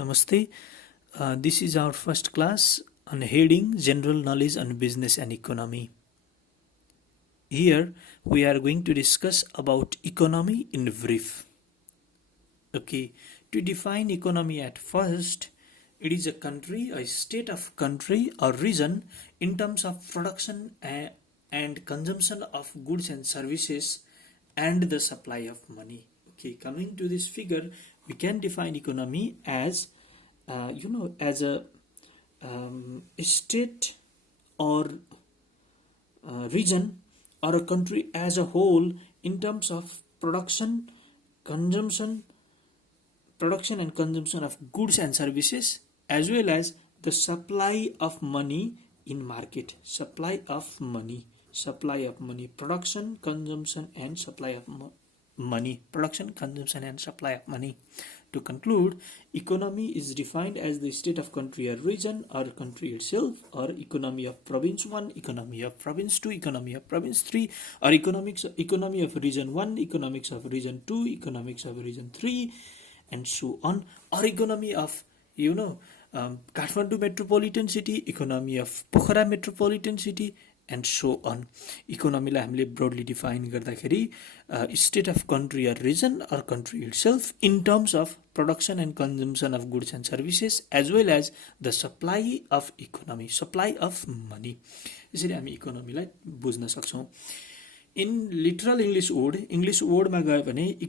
Namaste. This is our first class on heading General Knowledge on Business and Economy. Here we are going to discuss about economy in brief. Okay, to define economy at first, it is a country, a state of country or region in terms of production and consumption of goods and services and the supply of money. Okay, coming to this figure, we can define economy as as a state or region or a country as a whole in terms of production and consumption of goods and services, as well as the supply of money in market. Supply of money, production, consumption and supply of money, production, consumption and supply of money. To conclude, economy is defined as the state of country or region or country itself, or economy of province 1, economy of province 2, economy of province 3, or economy of region 1, economics of region 2, economics of region 3, and so on, or economy of Kathmandu metropolitan city, economy of Pokhara metropolitan city, and so on. Economy लाई हामीले broadly define गर्दाखेरि state of country or region or country itself in terms of production and consumption of goods and services, as well as the supply of economy, supply of money. यसरी हामी economy लाई बुझ्न सक्छौं. In literal English word मा गयो भने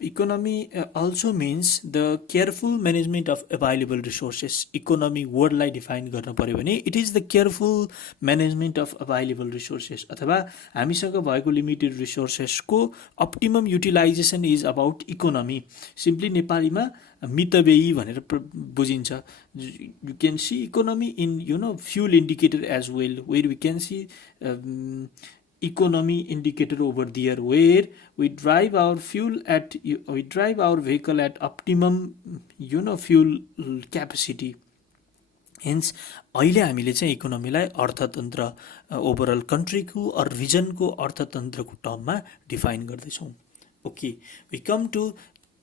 economy also means the careful management of available resources. Economy word लाई define गर्न पर्यो भने it is the careful management of available resources, अथवा हामीसँग भएको limited resources को optimum utilization is about economy. Simply नेपालीमा मितव्ययी भनेर बुझिन्छ. You can see economy in fuel indicator as well, where we can see economy indicator over there, where we drive our vehicle at optimum fuel capacity. Hence अहिले हामीले चाहिँ इकोनोमीलाई अर्थतन्त्र overall country को और reason को अर्थतन्त्र को टर्म में डिफाइन गर्दैछौं. Okay, we come to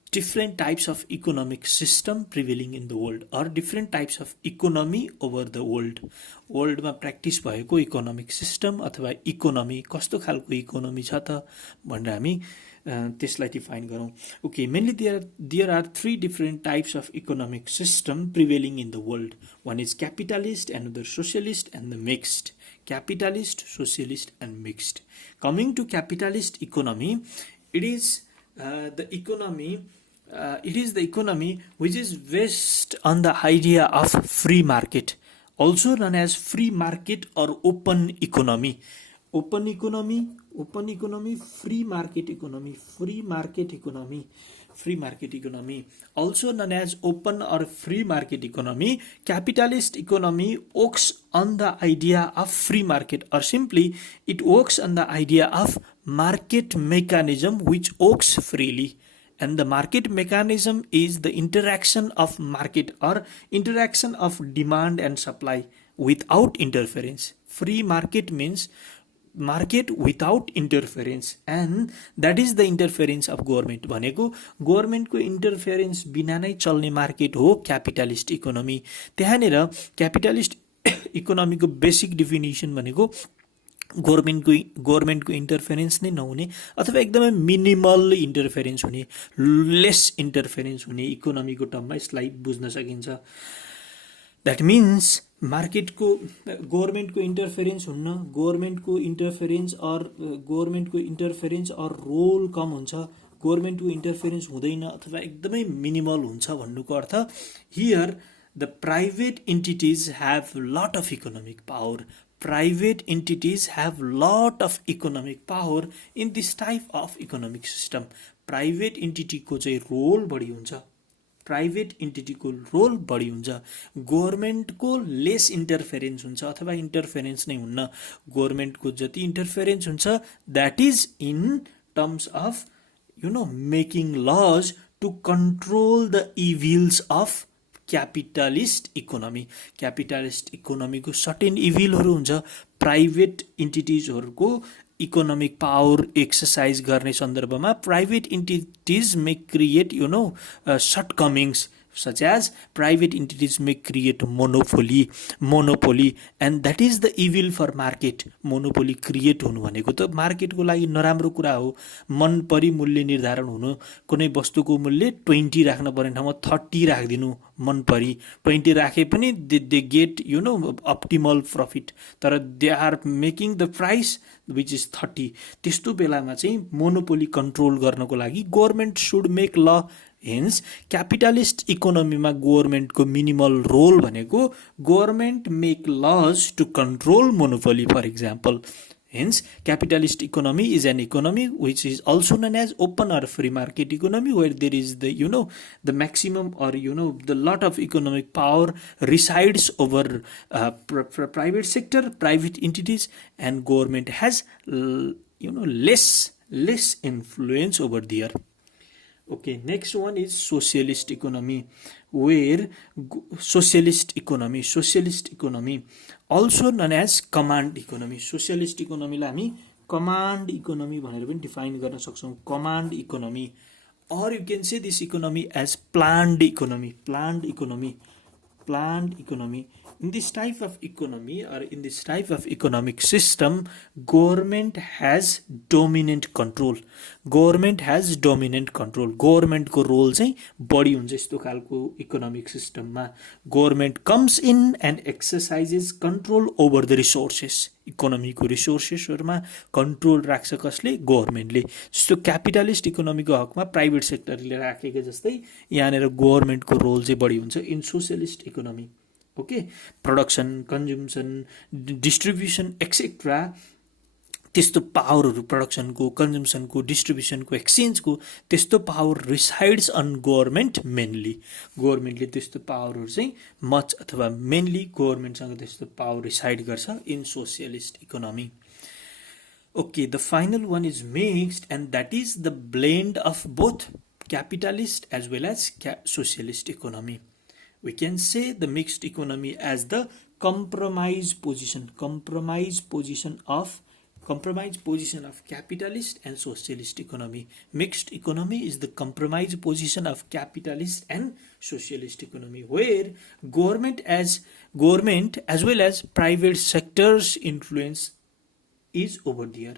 different types of economic system prevailing in the world, or different types of economy over the world. World मा practice भएको economic system अथवा economy कस्तो खालको economy छ त भनेर हामी त्यसलाई define गरौं. Okay, mainly there are three different types of economic system prevailing in the world. One is capitalist, another socialist, and the mixed. Capitalist, socialist, and mixed. Coming to capitalist economy, it is the economy which is based on the idea of free market, also known as free market or open economy. Open economy, free market economy, also known as open or free market economy. Capitalist economy works on the idea of free market, or simply it works on the idea of market mechanism which works freely. And the market mechanism is the interaction of market or interaction of demand and supply without interference. Free market means market without interference, and that is the interference of government. भनेको government को interference बिना नै चल्ने market हो capitalist economy. त्यहाँनेर capitalist economy को basic definition भनेको government को इन्टरफेरेन्स नै नहुने अथवा एकदमै मिनिमल इन्टरफेरेन्स हुने, लेस इन्टरफेरेन्स हुने इकोनोमीको टर्ममा यसलाई बुझ्न सकिन्छ. दैट मीन्स मार्केट को गभर्नमेन्ट को इन्टरफेरेन्स हुन्न, गभर्नमेन्ट को इन्टरफेरेन्स और रोल कम हुन्छ, गभर्नमेन्ट को इन्टरफेरेन्स हुँदैन अथवा एकदमै मिनिमल हुन्छ भन्नुको अर्थ here the private entities have lot of economic power. Private entities have lot of economic power in this type of economic system. Private entity को चाहिँ रोल बढी हुन्छ, गभर्नमेन्ट को लेस इन्टरफेरेन्स हुन्छ अथवा इन्टरफेरेन्स नै हुन्न. गभर्नमेन्ट को जति इन्टरफेरेन्स हुन्छ that is in terms of making laws to control the evils of capitalist economy. Capitalist economy को certain evil हरु हुन्छ. प्राइभेट एन्टिटीज हरुको इकोनोमिक पावर एक्सरसाइज गर्ने सन्दर्भमा private entities may create shortcomings, such as private entities may create monopoly and that is the evil for market. Monopoly create हुनु भनेको त मार्केटको लागि नराम्रो कुरा हो. मन परी मूल्य निर्धारण हुनु, कुनै वस्तुको मूल्य 20 राख्न पर्ने ठाउँमा 30 राखिदिनु मन परी. 20 राखे पनि दे गेट अप्टिमल प्रफिट, तर they are making the price which is 30. त्यस्तो बेलामा चाहिँ मोनोपोली कन्ट्रोल गर्नको लागि government should make law. Hence capitalist इकोनोमीमा गभर्नमेन्टको मिनिमल रोल भनेको government make laws to control monopoly for example. Hence, capitalist economy is an economy which is also known as open or free market economy, where there is the maximum or the lot of economic power resides over private sector, private entities, and government has less influence over there. Okay, next one is socialist economy, where socialist economy also known as command economy. Socialist economy लाई हामी command economy भनेर पनि define गर्न सक्छौं. Command economy, or you can say this economy as planned economy. In this type of economy or in this type of economic system, government has dominant control. Government को role चाहिँ बढी हुन्छ यस्तो खालको इकोनोमिक सिस्टममा. Government comes in and exercises control over the resources. इकोनोमीको रिसोर्सेसहरुमा control राख्छ कसले? गभर्नमेन्टले. जस्तो क्यापिटलिस्ट इकोनोमीको हकमा प्राइभेट सेक्टरले राखेको जस्तै यहाँनेर गभर्नमेन्टको रोल चाहिँ बढी हुन्छ in socialist economy. Okay, production, consumption, distribution etcetera त्यस्तो पावरहरू, प्रोडक्सनको, कन्ज्युम्सनको, डिस्ट्रिब्युसनको, एक्सचेन्जको त्यस्तो power resides on government mainly. गभर्नमेन्टले त्यस्तो पावरहरू चाहिँ मच अथवा मेनली गभर्नमेन्टसँग त्यस्तो पावर रिसाइड गर्छ in socialist economy. Okay, the final one is mixed, and that is the blend of both capitalist as well as socialist economy. We can say the mixed economy as the compromise position of capitalist and socialist economy. Mixed economy is the compromise position of capitalist and socialist economy, where government as well as private sector's influence is over there.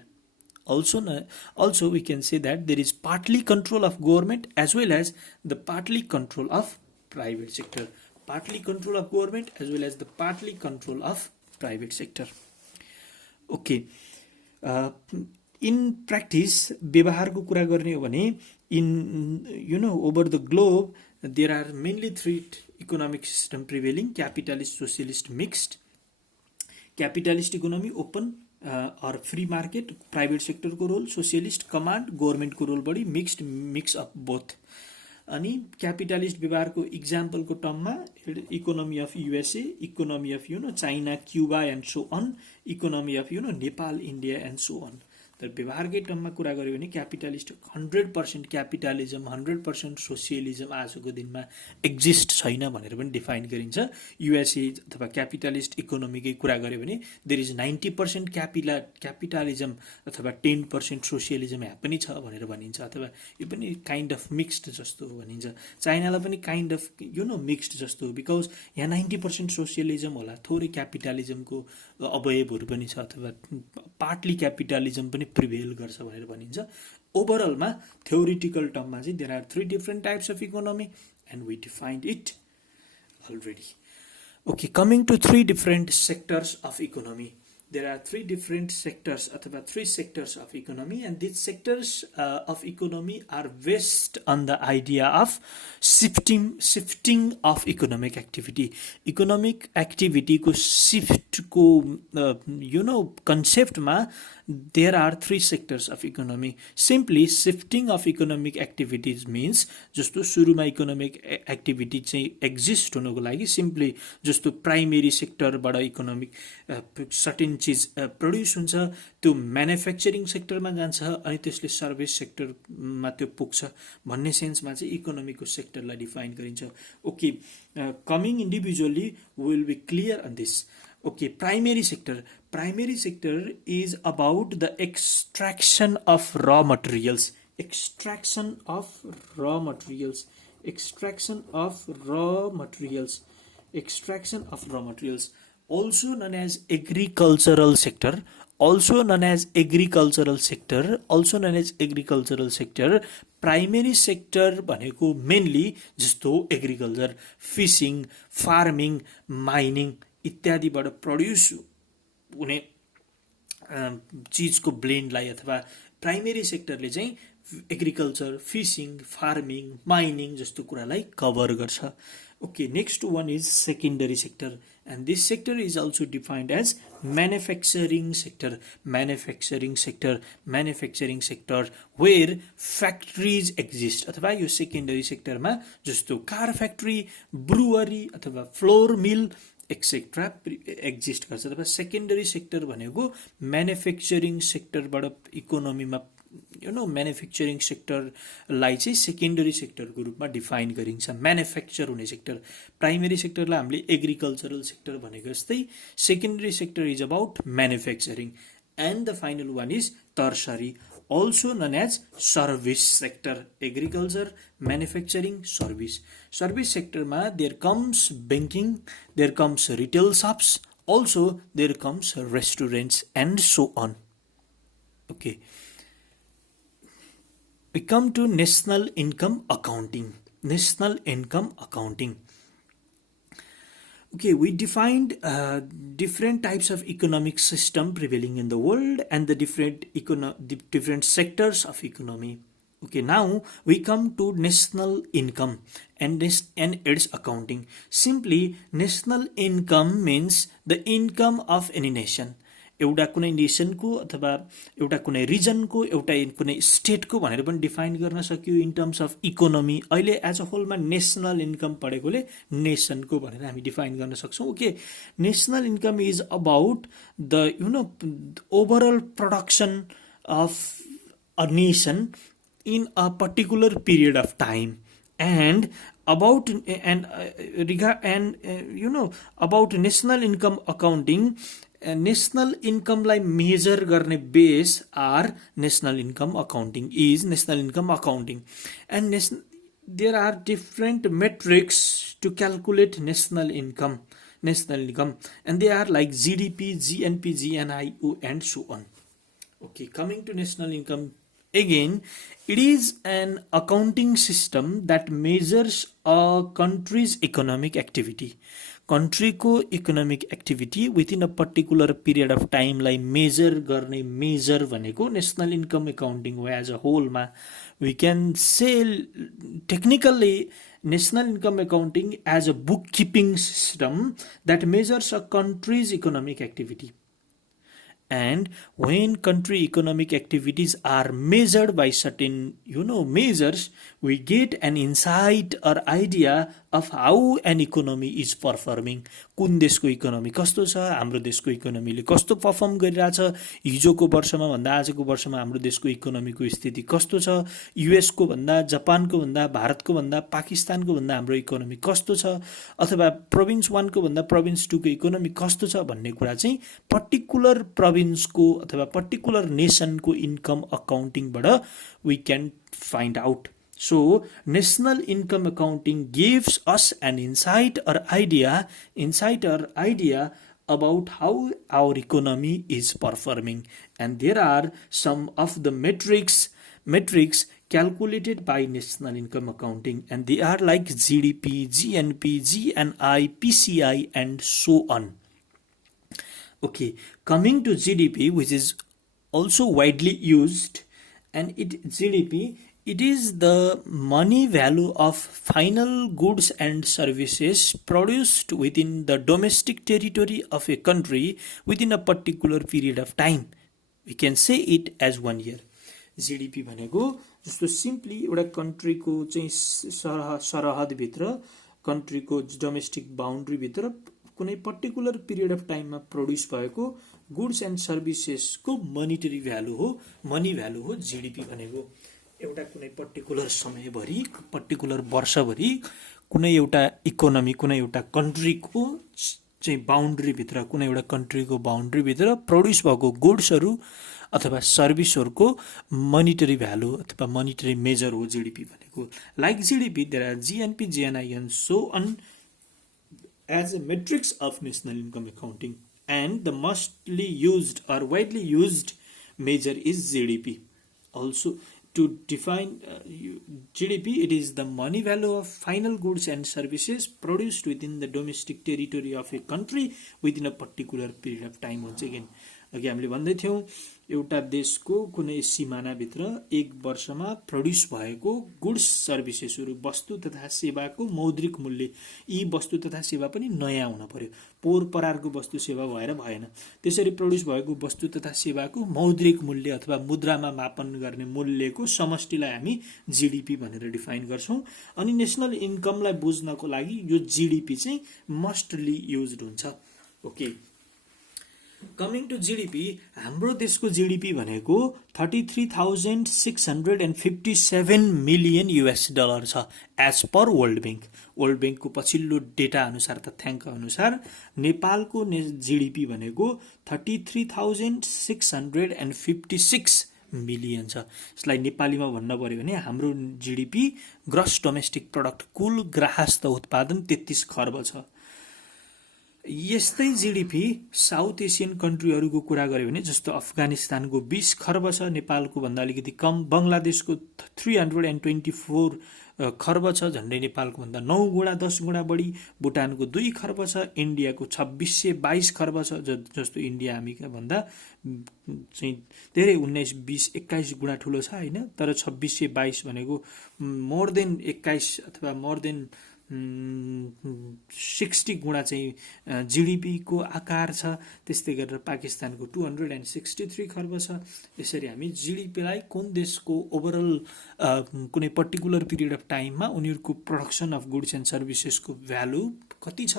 Also we can say that there is partly control of government as well as the partly control of private sector. Partly control of government as well as the partly control of private sector. Okay. In practice, व्यवहारको कुरा गर्ने हो भने in over the globe there are mainly three economic system prevailing: capitalist, socialist, mixed. Capitalist economy open or free market, private sector को role, socialist command, government को role बढी, mix of both. अनि capitalist व्यवहारको इक्जाम्पलको टर्ममा economy of USA, economy of China, Cuba and so on, economy of Nepal, India and so on. तर व्यवहारकै टर्ममा कुरा गर्यो भने क्यापिटलिस्ट 100% क्यापिटलिजम, 100% सोसियलिजम आजको दिनमा एक्जिस्ट छैन भनेर पनि डिफाइन गरिन्छ. युएसए अथवा क्यापिटलिस्ट इकोनोमीकै कुरा गर्यो भने देयर इज 90% क्यापिटलिजम अथवा 10% सोसियलिजम यहाँ पनि छ भनेर भनिन्छ, अथवा यो पनि काइन्ड अफ मिक्स्ड जस्तो भनिन्छ. चाइनालाई पनि काइन्ड अफ मिक्स्ड जस्तो हो, बिकज यहाँ 90% सोसियलिजम होला, थोरै क्यापिटलिजमको अवयवहरू पनि छ, अथवा पार्टली क्यापिटलिजम पनि प्रिभेल गर्छ भनेर भनिन्छ. ओभरअलमा theoretical टर्ममा चाहिँ there are three different types of economy and we defined it already. Okay, coming to three different sectors of economy. There are three different sectors अथवा three sectors of economy, and these sectors of economy are based on the idea of shifting of economic activity. Economic activity को shift को concept मा there are three sectors of economy. Simply shifting of economic activities means जस्तो सुरुमा economic activity चाहिँ exist हुनको लागि simply जस्तो primary sector बाट economic certain चीज प्रोड्युस हुन्छ, त्यो म्यानुफ्याक्चरिङ सेक्टरमा जान्छ अनि त्यसले सर्भिस सेक्टरमा त्यो पुग्छ भन्ने सेन्समा चाहिँ इकोनोमीको सेक्टरलाई डिफाइन गरिन्छ. Okay, coming individually will be clear on this. Okay, primary sector is about the extraction of raw materials. extraction of raw materials, extraction of raw materials, also known as agricultural sector, also known as agricultural sector, also known as agricultural sector. Primary sector भनेको mainly जस्तो agriculture, fishing, farming, mining इत्यादिबाट produce हुने चिजको ब्लेन्डलाई अथवा primary सेक्टरले चाहिँ agriculture, fishing, farming, mining जस्तो कुरालाई cover गर्छ. Okay, next one is secondary sector, and this sector is also defined as manufacturing sector. Manufacturing sector, manufacturing sector where factories exist. अथवा यो secondary sector मा जस्तो car factory, brewery अथवा flour mill etc exist गर्छ. अथवा secondary sector भनेको manufacturing sector बाट इकोनोमीमा manufacturing सेक्टरलाई चाहिँ सेकेन्डरी सेक्टरको रूपमा डिफाइन गरिन्छ. म्यानुफ्याक्चर हुने सेक्टर. प्राइमेरी सेक्टरलाई हामीले एग्रिकल्चरल सेक्टर भनेको जस्तै secondary sector is about manufacturing. And the final one is tertiary, also known as service sector. Agriculture, manufacturing, service. Service sector ma there comes banking, there comes retail shops, also there comes restaurants and so on. Okay. We come to national income accounting. National income accounting. Okay, we defined different types of economic system prevailing in the world and the different sectors of economy. Okay, now we come to national income and its accounting. Simply, national income means the income of any nation. एउटा कुनै नेसनको अथवा एउटा कुनै रिजनको, एउटा कुनै स्टेटको भनेर पनि डिफाइन गर्न सकियो इन टर्म्स अफ इकोनोमी. अहिले एज अ होलमा नेसनल इन्कम पढेकोले नेसनको भनेर हामी डिफाइन गर्न सक्छौँ. Okay, national income is about the overall production of a nation in a particular period of time and about about national income accounting. National income लाई measure गर्ने base are national income accounting is national income accounting. And there are different metrics to calculate national income and they are like GDP, GNP, GNIO and so on. Okay, coming to national income again, it is an accounting system that measures a country's economic activity. Country को economic activity within a particular period of time लाई measure गर्ने measure भनेको national income accounting हो. as a whole मा we can say technically national income accounting as a bookkeeping system that measures a country's economic activity. And when country economic activities are measured by certain measures, we get an insight or idea of how an economy is performing. कुन देशको economy कस्तो छ, हाम्रो देशको इकोनोमीले कस्तो perform गरिरहेछ, हिजोको वर्षमा भन्दा आजको वर्षमा हाम्रो देशको इकोनोमीको स्थिति कस्तो छ, युएसको भन्दा, जापानको भन्दा, भारतको भन्दा, पाकिस्तानको भन्दा हाम्रो इकोनोमी कस्तो छ, अथवा प्रोभिन्स 1 को भन्दा प्रोभिन्स 2 को इकोनोमी कस्तो छ भन्ने कुरा चाहिँ पर्टिकुलर प्रोभिन्सको अथवा पर्टिकुलर नेसनको इन्कम अकाउन्टिङबाट we can find out. So, national income accounting gives us an insight or idea about how our economy is performing. And there are some of the metrics calculated by national income accounting, and they are like GDP, GNP, GNI, PCI and so on. Okay, coming to GDP, which is also widely used, and GDP, it is the money value of final goods and services produced within the domestic territory of a country within a particular period of time. We can say it as 1 year. GDP भनेको जस्तो simply एउटा कन्ट्रीको चाहिँ सरहदभित्र, कन्ट्रीको domestic बाउन्ड्रीभित्र कुनै particular period of टाइममा produce भएको goods and सर्भिसेसको monetary value हो, money value हो GDP भनेको. एउटा कुनै पर्टिकुलर समयभरि, पर्टिकुलर वर्षभरि कुनै एउटा इकोनोमी, कुनै एउटा कन्ट्रीको चाहिँ बाउन्ड्रीभित्र कुनै एउटा कन्ट्रीको बाउन्ड्रीभित्र प्रड्युस भएको गुड्सहरू अथवा सर्भिसहरूको मनिटरी भ्यालु अथवा मनिटरी मेजर हो जीडीपी भनेको. Like GDP there are GNP GNI and so on as a matrix of national income accounting, and the mostly used or widely used measure is GDP. Also, to define GDP, it is the money value of final goods and services produced within the domestic territory of a country within a particular period of time. Once again, अघि हामीले भन्दै थियौं एउटा देशको कुनै सीमानाभित्र एक वर्षमा produce भएको गुड्स सर्भिसेसहरू वस्तु तथा सेवाको मौद्रिक मूल्य, यी वस्तु तथा सेवा पनि नयाँ हुन पर्यो, पोहोर परारको वस्तु सेवा भएर भएन. त्यसरी प्रड्युस भएको वस्तु तथा सेवाको मौद्रिक मूल्य अथवा मुद्रामा मापन गर्ने मूल्यको समष्टिलाई हामी जीडीपी भनेर डिफाइन गर्छौं. अनि नेशनल इन्कमलाई बुझ्नको लागि यो जीडीपी चाहिँ मस्टली युज्ड हुन्छ. ओके, कमिङ टु जीडीपी, हाम्रो देशको जीडीपी भनेको 33,657 मिलियन US डलर छ as per world Bank. World ब्याङ्कको पछिल्लो डेटा अनुसार, तथ्याङ्क अनुसार नेपालको जीडीपी भनेको 33,656 मिलियन छ. यसलाई नेपालीमा भन्न पर्यो भने हाम्रो जीडीपी ग्रस डोमेस्टिक प्रोडक्ट, कुल ग्राहस्थ उत्पादन 33 खर्ब छ. यस्तै जीडीपी साउथ एसियन कन्ट्रीहरूको कुरा गर्यो भने जस्तो अफगानिस्तानको 20 खर्ब छ, नेपालको भन्दा अलिकति कम. बङ्गलादेशको 324 खर्ब छ, झन्डै नेपालको भन्दा 9 गुणा 10 गुणा बढी. भुटानको 2 खर्ब छ, इन्डियाको 2622 खर्ब छ, जस्तो इन्डिया हामीका भन्दा चाहिँ धेरै 19, 20, 21 गुणा ठुलो छ हैन, तर 2622 भनेको मोर देन 21 अथवा मोर देन 60 गुणा चाहिँ जीडीपी को आकार छ. त्यस्तै गरेर पाकिस्तानको 263 खर्ब छ. यसरी हामी जीडीपी लाई कुन देशको ओभरअल कुनै पर्टिकुलर पिरियड अफ टाइममा उनीहरूको प्रोडक्सन अफ गुड्स एन्ड सर्भिसेसको भ्यालु कति छ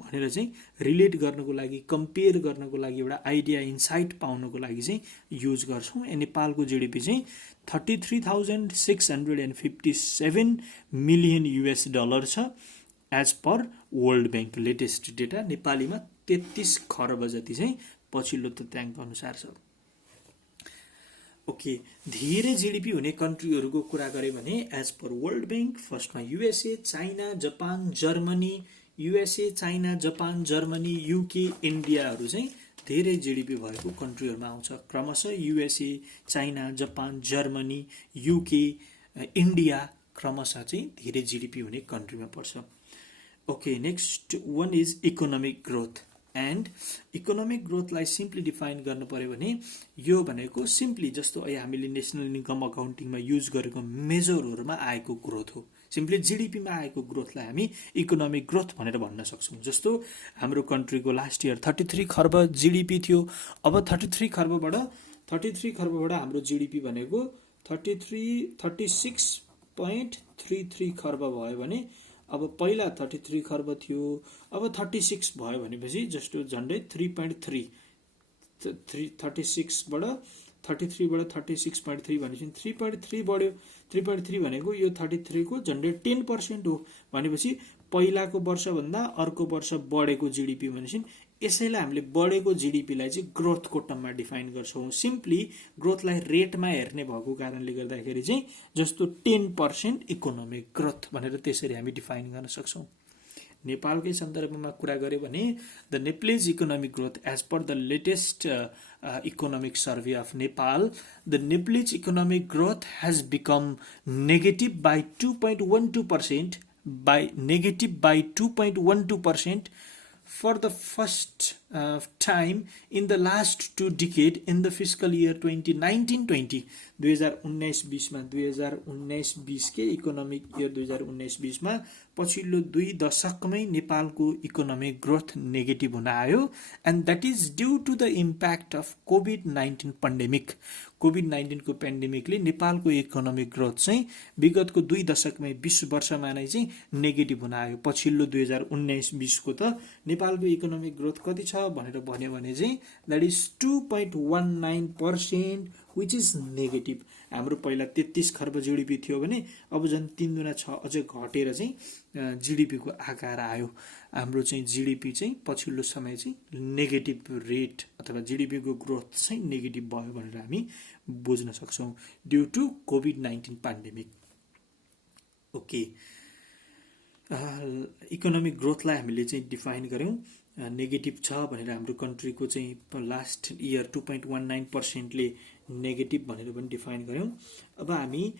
भनेर चाहिँ रिलेट गर्नको लागि, कम्पेयर गर्नको लागि, एउटा आइडिया इन्साइट पाउनको लागि चाहिँ युज गर्छौं. नेपालको जीडीपी चाहिँ 33,657 मिलियन US डलर छ as per world Bank latest data. नेपालीमा 33 खर्ब जति चाहिँ पछिल्लो तथ्याङ्क अनुसार छ. ओके, धेरै जीडीपी हुने कन्ट्रीहरूको कुरा गरे भने एज पर वर्ल्ड ब्याङ्क फर्स्टमा USA, China, Japan, Germany, USA, China, Japan, Germany, UK, इन्डियाहरू चाहिँ धेरै जीडीपी भएको कन्ट्रीहरूमा आउँछ. क्रमशः USA, China, Japan, Germany, UK, India क्रमशः चाहिँ धेरै जीडीपी हुने कन्ट्रीमा पर्छ. Okay, next one is economic growth. And economic ग्रोथलाई सिम्पली डिफाइन गर्नु पर्यो भने यो भनेको सिम्पली जस्तो हामीले नेसनल इन्कम अकाउन्टिङमा युज गरेको मेजरहरूमा आएको ग्रोथ हो. सिम्पली जीडीपीमा आएको ग्रोथलाई हामी इकोनोमिक ग्रोथ भनेर भन्न सक्छौं. जस्तो हाम्रो कन्ट्रीको लास्ट इयर 33 खर्ब जीडीपी थियो. अब 33 खर्बबाट हाम्रो जीडीपी भनेको 36.33 खर्ब भयो भने, अब पहिला 33 खर्ब थियो, अब 36 भयो भनेपछि जस्तो झन्डै 3.3, 36बाट 36.3 भनेपछि 3.3 बढ्यो. 3.3 भनेको यो 33 को झन्डै 10% हो भनेपछि पहिलाको वर्षभन्दा अर्को वर्ष बढेको जीडीपी भनेपछि यसैलाई हामीले बढेको जीडीपीलाई चाहिँ ग्रोथको टर्ममा डिफाइन गर्छौं. सिम्पली ग्रोथलाई रेटमा हेर्ने भएको कारणले गर्दाखेरि चाहिँ जस्तो 10% इकोनोमिक ग्रोथ भनेर त्यसरी हामी डिफाइन गर्न सक्छौं. नेपालकै सन्दर्भमा कुरा गरे भने the Nepalese economic growth as per the latest economic survey of Nepal, the Nepalese economic growth has become negative by 2.12% for the first time in the last 2 decades in the fiscal year 2019-20. 2019-20 मा 2019-20 के economic year 2019-20 मा पछिल्लो 2 दशकमै नेपालको economic growth negative हुन आयो. And that is due to the impact of कोभिड-19 pandemic. कोभिड-19 को पेन्डेमिकले नेपालको इकोनोमिक ग्रोथ चाहिँ विगतको 2 दशकमै 20 वर्षमा नै चाहिँ नेगेटिभ हुन आयो. पछिल्लो 2019-20 को त नेपालको इकोनोमिक ग्रोथ कति छ भनेर भन्यो भने चाहिँ that is 2.19%, which is negative. हाम्रो पहिला 33 खर्ब जिडिपी थियो भने अब झन् 3 गुणा छ अझै घटेर चाहिँ जिडिपीको आकार आयो। हाम्रो चाहिँ जिडिपी चाहिँ पछिल्लो समय चाहिँ नेगेटिभ रेट अथवा जिडिपीको ग्रोथ चाहिँ नेगेटिभ भयो भनेर हामी बुझ्न सक्छौँ ड्यू टु कोभिड-19 पेन्डेमिक। ओके, इकोनोमिक ग्रोथलाई हामीले चाहिँ डिफाइन गऱ्यौँ, नेगेटिभ छ भनेर हाम्रो कन्ट्रीको चाहिँ लास्ट इयर 2.19%ले नेगेटिभ भनेर पनि डिफाइन गऱ्यौँ। अब हामी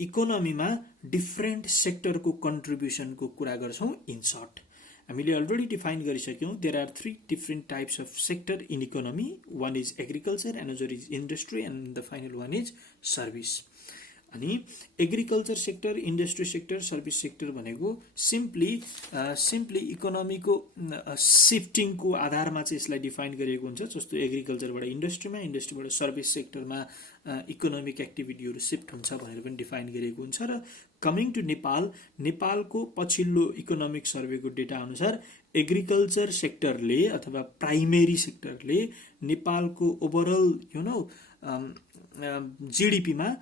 इकोनोमीमा डिफ्रेन्ट सेक्टरको कन्ट्रिब्युसनको कुरा गर्छौँ। इन सर्ट हामीले अलरेडी डिफाइन गरिसक्यौँ, there are 3 different types of sector in economy. One is agriculture, another is industry, and the final one is service. अनि agriculture sector, industry sector, service sector भनेको simply इकोनोमीको सिफ्टिङको आधारमा चाहिँ यसलाई define गरिएको हुन्छ। जस्तो एग्रिकल्चरबाट इन्डस्ट्रीमा, इन्डस्ट्रीबाट सर्भिस सेक्टरमा इकोनोमिक एक्टिभिटीहरू सिफ्ट हुन्छ भनेर पनि डिफाइन गरिएको हुन्छ। र कमिङ टु नेपालको पछिल्लो इकोनोमिक सर्वेको डेटा अनुसार एग्रिकल्चर सेक्टरले अथवा प्राइमेरी सेक्टरले नेपालको ओभरअल जिडिपीमा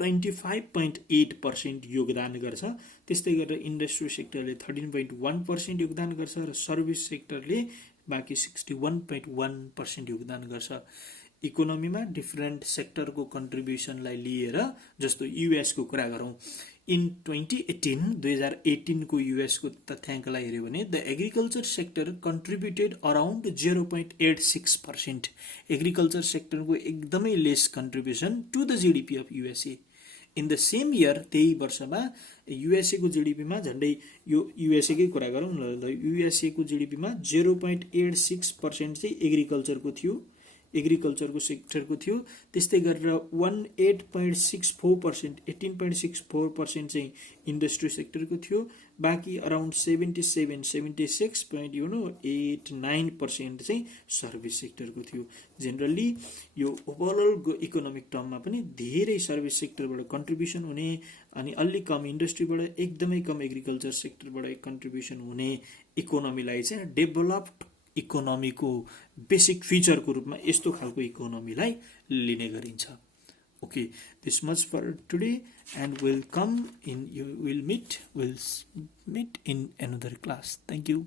25.8% योगदान गर्छ। त्यस्तै गरेर इन्डस्ट्री सेक्टरले 13.1% योगदान गर्छ र सर्भिस सेक्टरले बाँकी 61.1% योगदान गर्छ। इकोनोमीमा डिफ्रेन्ट सेक्टरको कन्ट्रिब्युसनलाई लिएर, जस्तो युएसको कुरा गरौँ, इन 2018 को युएसको तथ्याङ्कलाई हेऱ्यो भने the agriculture sector contributed around 0.86%। Agriculture सेक्टरको एकदमै less contribution to the GDP of USA. In the same year, त्यही वर्षमा युएसए को जिडिपीमा झन्डै, यो युएसए कै कुरा गरौँ न, युएसए को जिडिपीमा 0.86% चाहिँ एग्रिकल्चरको थियो, एग्रिकल्चरको सेक्टरको थियो। त्यस्तै गरेर 18.64% चाहिँ इन्डस्ट्री सेक्टरको थियो। बाँकी अराउन्ड 76.89% चाहिँ सर्भिस सेक्टरको थियो। जेनरली यो ओभरअल इकोनोमिक टर्ममा पनि धेरै सर्भिस सेक्टरबाट कन्ट्रिब्युसन हुने अनि अलि कम इन्डस्ट्रीबाट, एकदमै कम एग्रिकल्चर सेक्टरबाट कन्ट्रिब्युसन हुने इकोनोमीलाई चाहिँ डेभलप्ड इकोनोमीको बेसिक फिचरको रूपमा यस्तो खालको इकोनोमीलाई लिने गरिन्छ। Okay, this much for today and will meet in another class. Thank you.